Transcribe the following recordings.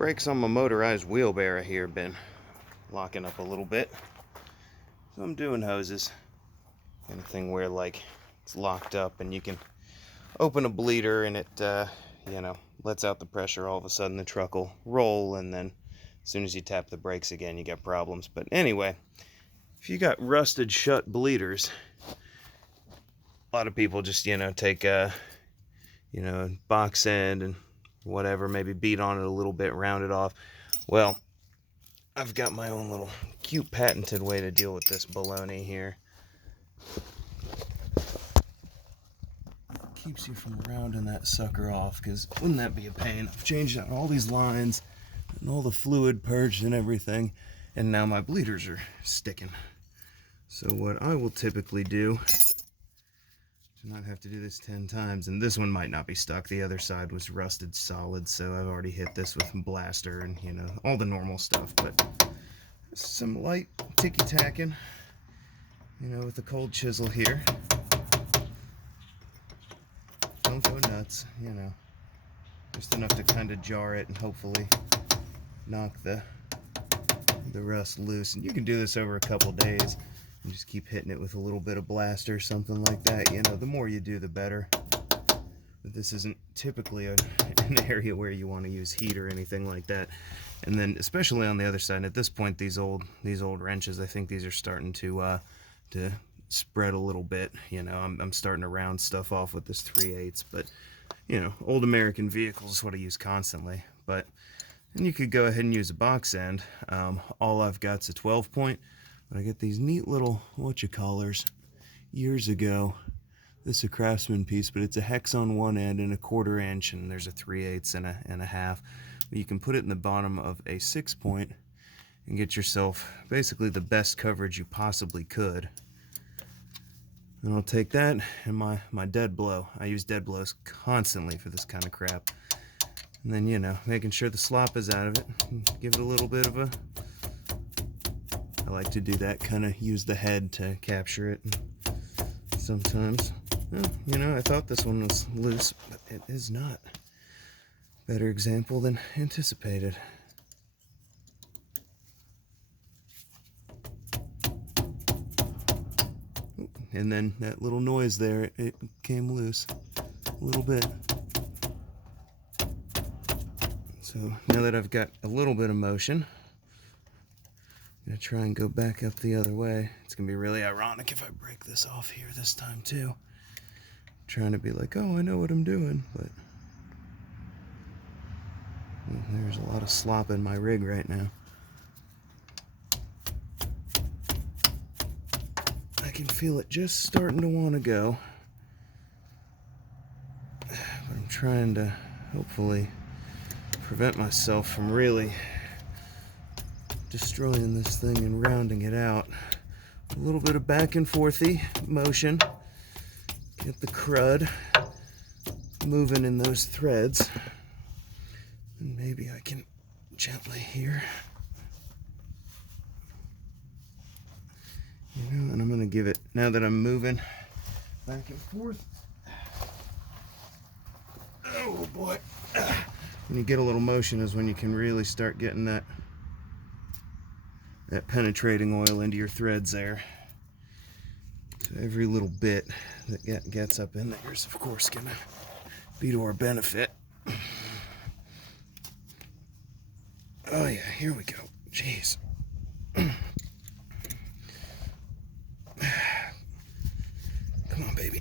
Brakes on my motorized wheelbarrow here have been locking up a little bit. So I'm doing hoses. Anything where like it's locked up and you can open a bleeder and it lets out the pressure. All of a sudden the truck will roll, and then as soon as you tap the brakes again you get problems. But anyway, if you got rusted shut bleeders, a lot of people just take a box end and whatever, maybe beat on it a little bit, round it off. Well, I've got my own little cute patented way to deal with this baloney here. Keeps you from rounding that sucker off, because wouldn't that be a pain? I've changed out all these lines and all the fluid purged and everything, and now my bleeders are sticking. So what I will typically do, to not have to do this 10 times, and this one might not be stuck, the other side was rusted solid, so I've already hit this with blaster and all the normal stuff, but some light ticky-tacking with the cold chisel here. Don't go nuts, just enough to kind of jar it and hopefully knock the rust loose. And you can do this over a couple days and just keep hitting it with a little bit of blaster, something like that. The more you do, the better. But this isn't typically an area where you want to use heat or anything like that. And then, especially on the other side, at this point, these old wrenches, I think these are starting to spread a little bit. I'm starting to round stuff off with this 3/8, but old American vehicles is what I use constantly. But and you could go ahead and use a box end. All I've got's a 12-point. But I get these neat little whatchamacallers years ago. This is a Craftsman piece, but it's a hex on one end and a 1/4 inch, and there's a 3/8 and a half. But you can put it in the bottom of a 6-point and get yourself basically the best coverage you possibly could. And I'll take that and my dead blow. I use dead blows constantly for this kind of crap. And then, making sure the slop is out of it. Give it a little bit of a... I like to do that, kind of use the head to capture it. And sometimes, well, I thought this one was loose, but it is not. Better example than anticipated. And then that little noise there, it came loose a little bit. So now that I've got a little bit of motion, I'm going to try and go back up the other way. It's going to be really ironic if I break this off here this time too. I'm trying to be like, oh, I know what I'm doing, but there's a lot of slop in my rig right now. I can feel it just starting to want to go, but I'm trying to hopefully prevent myself from really destroying this thing and rounding it out. A little bit of back and forthy motion, get the crud moving in those threads, and maybe I can gently here. And I'm going to give it, now that I'm moving back and forth. Oh boy. When you get a little motion is when you can really start getting that penetrating oil into your threads there. So every little bit that gets up in there is, of course, going to be to our benefit. Oh yeah, here we go. Jeez. Come on, baby.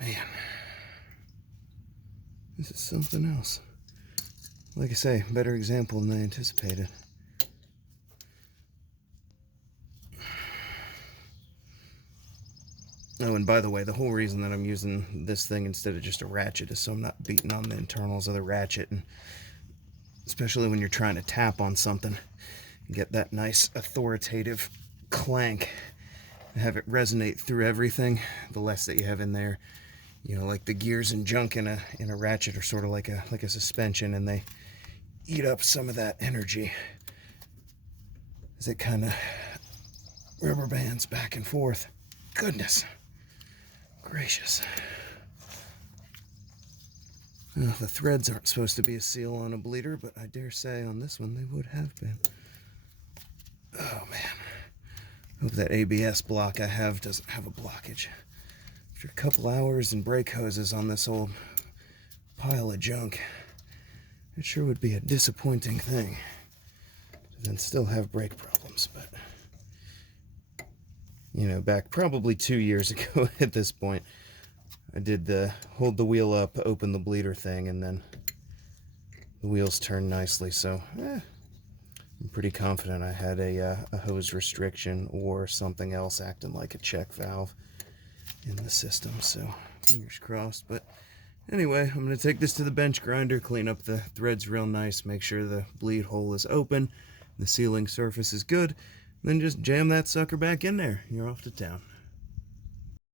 Man, this is something else. Like I say, better example than I anticipated. Oh, and by the way, the whole reason that I'm using this thing instead of just a ratchet is so I'm not beating on the internals of the ratchet, and especially when you're trying to tap on something, get that nice authoritative clank and have it resonate through everything. The less that you have in there, like the gears and junk in a ratchet are sort of like a suspension, and they eat up some of that energy as it kind of rubber bands back and forth. Goodness. gracious. Well, the threads aren't supposed to be a seal on a bleeder, but I dare say on this one they would have been. Oh man. Hope that ABS block I have doesn't have a blockage. After a couple hours and brake hoses on this old pile of junk, it sure would be a disappointing thing to then still have brake problems. But, you know, back probably 2 years ago at this point, I did the hold the wheel up, open the bleeder thing, and then the wheels turned nicely. So, I'm pretty confident I had a hose restriction or something else acting like a check valve in the system. So, fingers crossed. But anyway, I'm going to take this to the bench grinder, clean up the threads real nice, make sure the bleed hole is open, the sealing surface is good, and then just jam that sucker back in there. You're off to town.